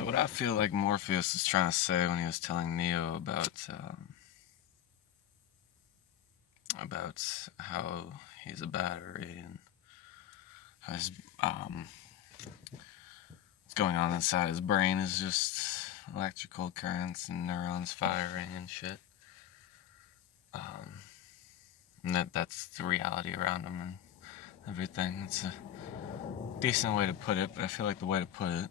So what I feel like Morpheus was trying to say when he was telling Neo about how he's a battery and how his what's going on inside his brain is just electrical currents and neurons firing and shit. And that's the reality around him and everything. It's a decent way to put it, but I feel like the way to put it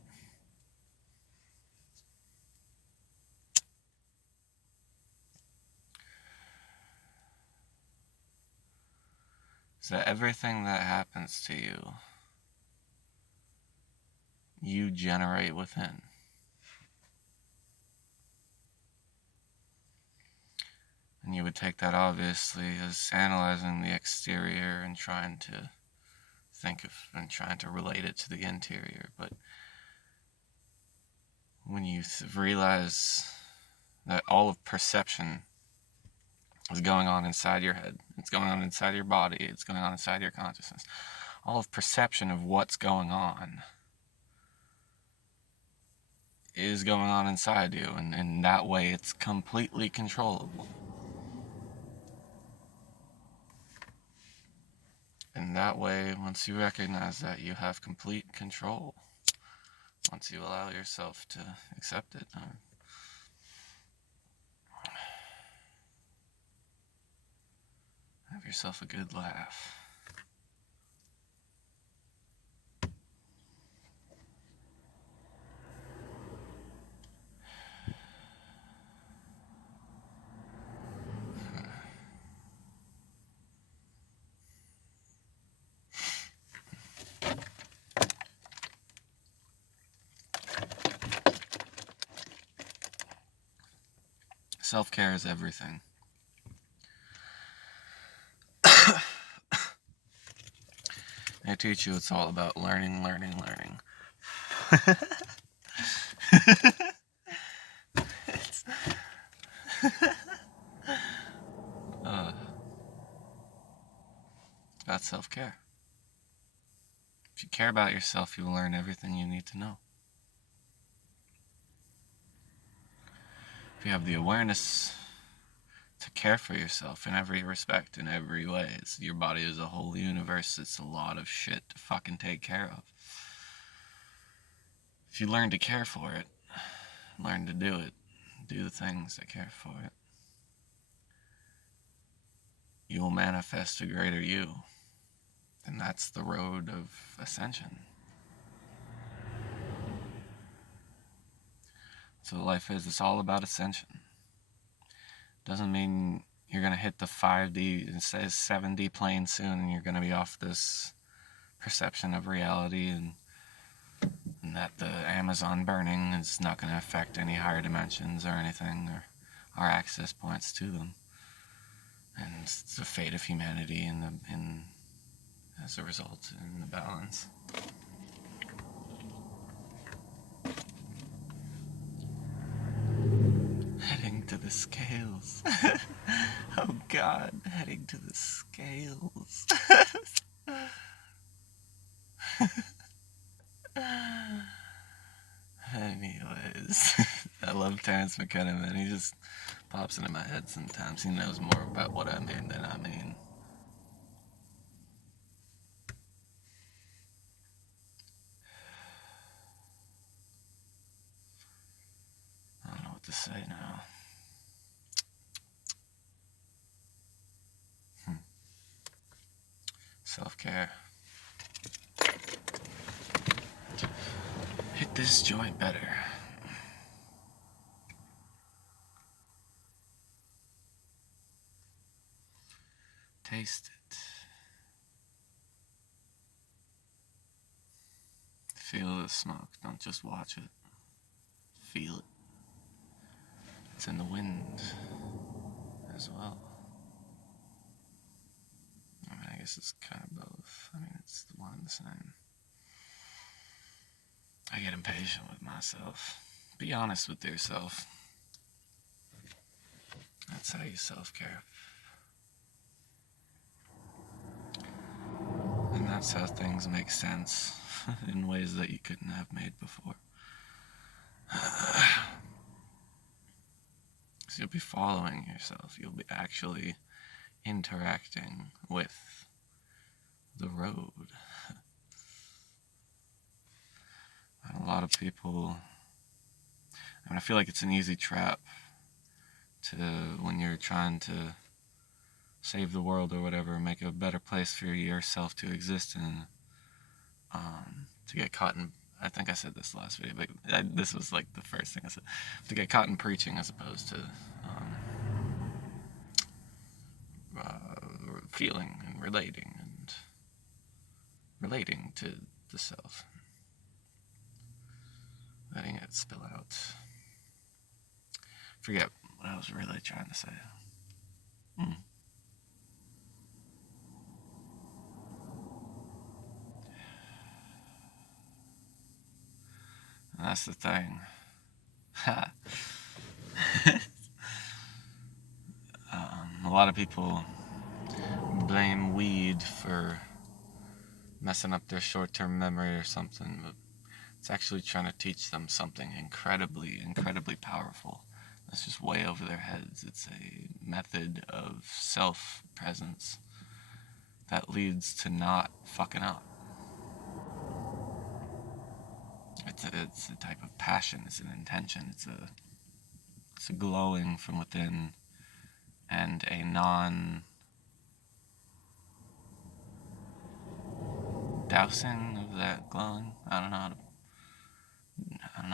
is that everything that happens to you, you generate within. And you would take that obviously as analyzing the exterior and trying to think of and trying to relate it to the interior. But when you realize that all of perception is going on inside your head, it's going on inside your body, it's going on inside your consciousness, all of perception of what's going on is going on inside you, and in that way it's completely controllable. And that way, once you recognize that, you have complete control. Once you allow yourself to accept it. Have yourself a good laugh. Self-care is everything. They teach you it's all about learning. That's self-care. If you care about yourself, you will learn everything you need to know. If you have the awareness to care for yourself in every respect, in every way, your body is a whole universe. It's a lot of shit to fucking take care of. If you learn to care for it, learn to do it, do the things that care for it, you will manifest a greater you. And that's the road of ascension. So life is, it's all about ascension. Doesn't mean you're going to hit the 5D, it says 7D plane soon, and you're going to be off this perception of reality, and that the Amazon burning is not going to affect any higher dimensions or anything, or our access points to them. And it's the fate of humanity in as a result in the balance. Heading to the scales. Oh God, heading to the scales. Anyways, I love Terrence McKenna, man. He just pops into my head sometimes. He knows more about what I mean than I mean. I don't know what to say now. Self-care. Hit this joint better. Taste it. Feel the smoke. Don't just watch it. Feel it. It's in the wind as well. I mean, I guess it's kind of both. I mean, it's the one and the same. I get impatient with myself. Be honest with yourself. That's how you self-care. And that's how things make sense in ways that you couldn't have made before. You'll be following yourself. You'll be actually interacting with the road. And a lot of people, I feel like it's an easy trap to, when you're trying to save the world or whatever, make a better place for yourself to exist in, to get caught in, I think I said this last video, but this was like the first thing I said, to get caught in preaching as opposed to feeling and relating to the self, letting it spill out. Forget what I was really trying to say. And that's the thing. A lot of people blame weed for messing up their short-term memory or something, but it's actually trying to teach them something incredibly, incredibly powerful. That's just way over their heads. It's a method of self-presence that leads to not fucking up. It's a type of passion. It's an intention. It's a glowing from within, and a non-dousing of that glowing. I don't know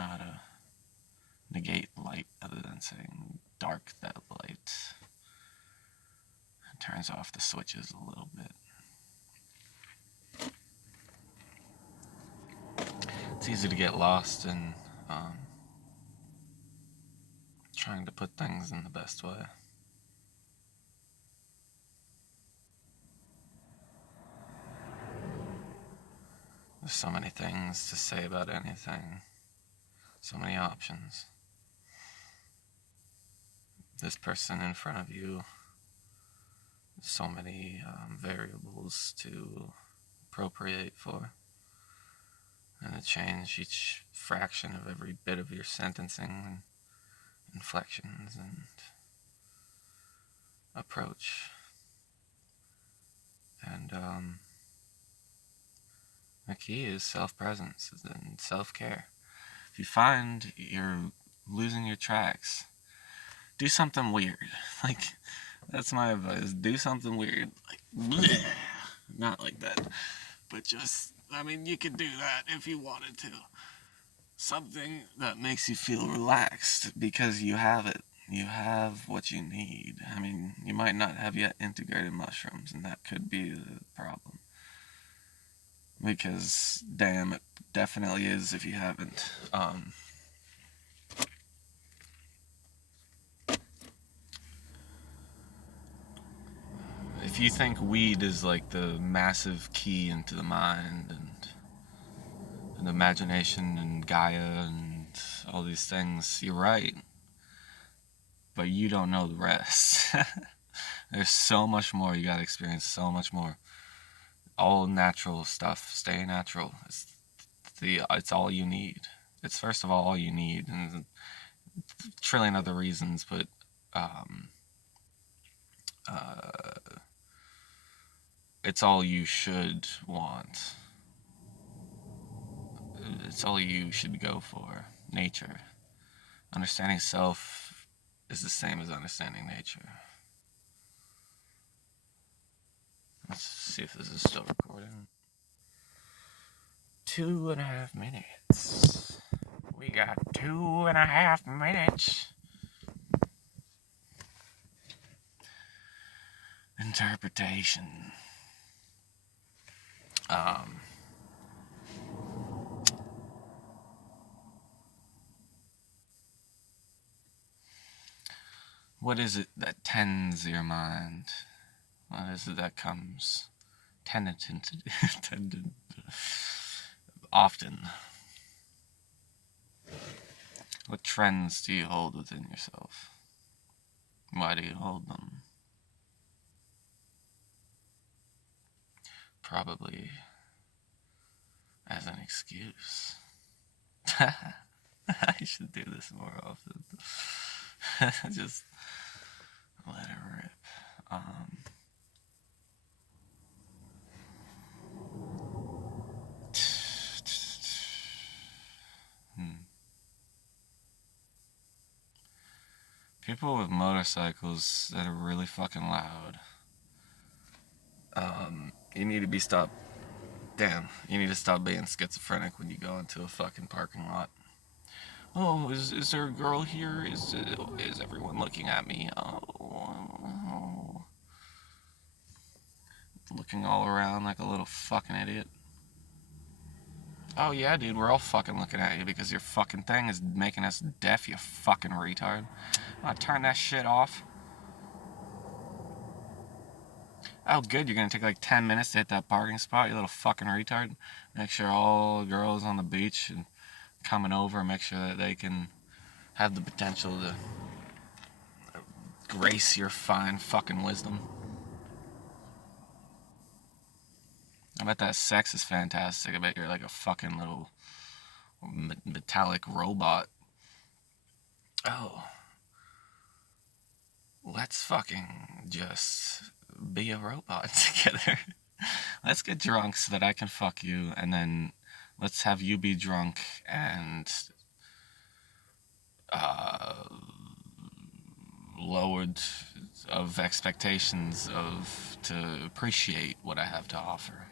how to negate light other than saying dark that light. It turns off the switches a little bit. It's easy to get lost in trying to put things in the best way. There's so many things to say about anything, so many options. This person in front of you, so many variables to appropriate for, and to change each fraction of every bit of your sentencing and inflections and approach. And the key is self-presence and self-care. If you find you're losing your tracks, do something weird. Like, that's my advice. Do something weird. Like, bleh. Not like that. But just, you could do that if you wanted to. Something that makes you feel relaxed because you have it. You have what you need. You might not have yet integrated mushrooms, and that could be the problem. Because, damn, it definitely is if you haven't. If you think weed is like the massive key into the mind and imagination and Gaia and all these things, you're right. But you don't know the rest. There's so much more. You gotta experience so much more. All natural stuff. Stay natural. It's all you need. It's first of all you need, and a trillion other reasons, but it's all you should want. It's all you should go for. Nature. Understanding self is the same as understanding nature. Let's see if this is still recording. 2.5 minutes. We got 2.5 minutes. Interpretation. What is it that tends your mind? What is it that comes tended often? What trends do you hold within yourself? Why do you hold them? Probably as an excuse. I should do this more often. Just let it rip. People with motorcycles that are really fucking loud. You need to be stopped. Damn, you need to stop being schizophrenic when you go into a fucking parking lot. Oh, is there a girl here? Is everyone looking at me? Oh, looking all around like a little fucking idiot. Oh yeah, dude, we're all fucking looking at you because your fucking thing is making us deaf, you fucking retard. Turn that shit off. Oh, good, you're gonna take like 10 minutes to hit that parking spot, you little fucking retard. Make sure all the girls on the beach and coming over, make sure that they can have the potential to grace your fine fucking wisdom. I bet that sex is fantastic. I bet you're like a fucking little metallic robot. Oh, let's fucking just be a robot together. Let's get drunk so that I can fuck you, and then let's have you be drunk and uh, lowered of expectations of to appreciate what I have to offer.